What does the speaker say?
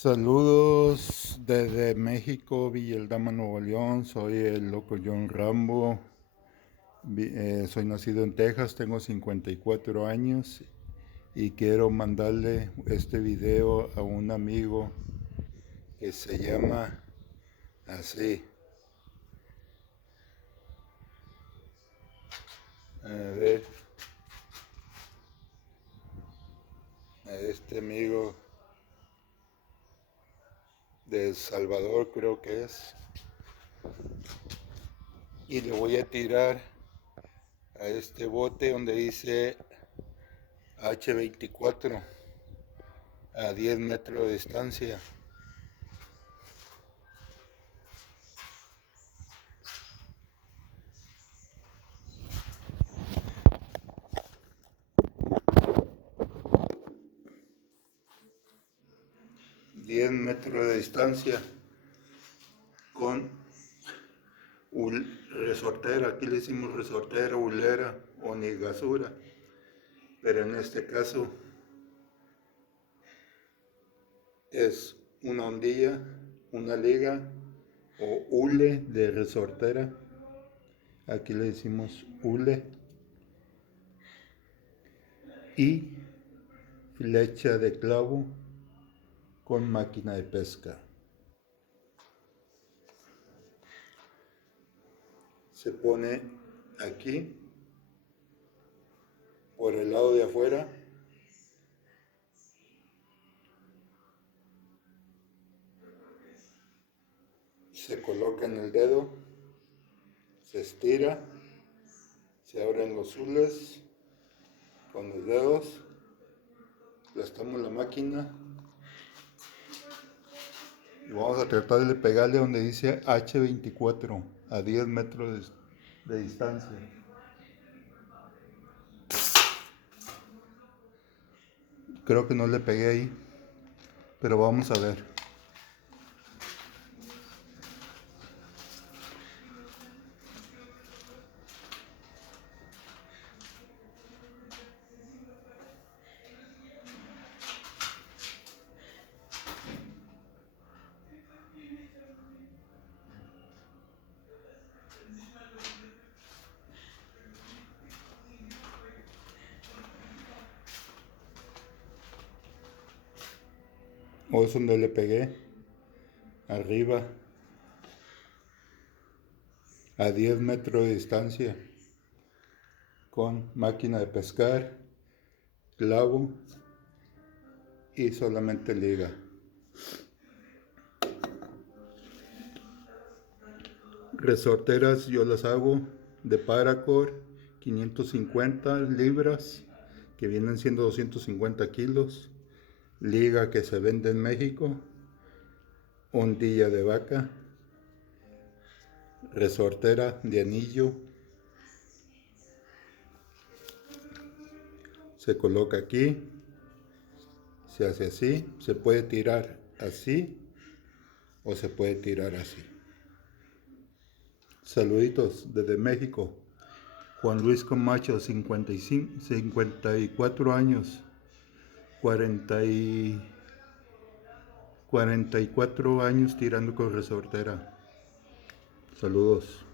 Saludos desde México, Villa Nuevo León. Soy el loco John Rambo. Soy nacido en Texas, tengo 54 años y quiero mandarle este video a un amigo que se llama así. A ver, a este amigo de El Salvador creo que es. Y le voy a tirar a este bote donde dice H24 a 10 metros de distancia. ...10 metros de distancia con resortera. Aquí le decimos resortera, hulera o nigasura, pero en este caso es una hondilla, una liga o hule de resortera. Aquí le decimos hule. Y flecha de clavo con máquina de pesca. Se pone aquí por el lado de afuera. Se coloca en el dedo, se estira, se abren los hules con los dedos, aplastamos la máquina y vamos a tratar de pegarle donde dice H24 a 10 metros de distancia. Creo que no le pegué ahí, pero vamos a ver. O es donde le pegué, arriba, a 10 metros de distancia, con máquina de pescar, clavo y solamente liga. Resorteras yo las hago de Paracord, 550 libras, que vienen siendo 250 kilos. Liga que se vende en México, hondilla de vaca, resortera de anillo, se coloca aquí, se hace así, se puede tirar así o se puede tirar así. Saluditos desde México, Juan Luis Camacho, 54 años, 44 años tirando con resortera. Saludos.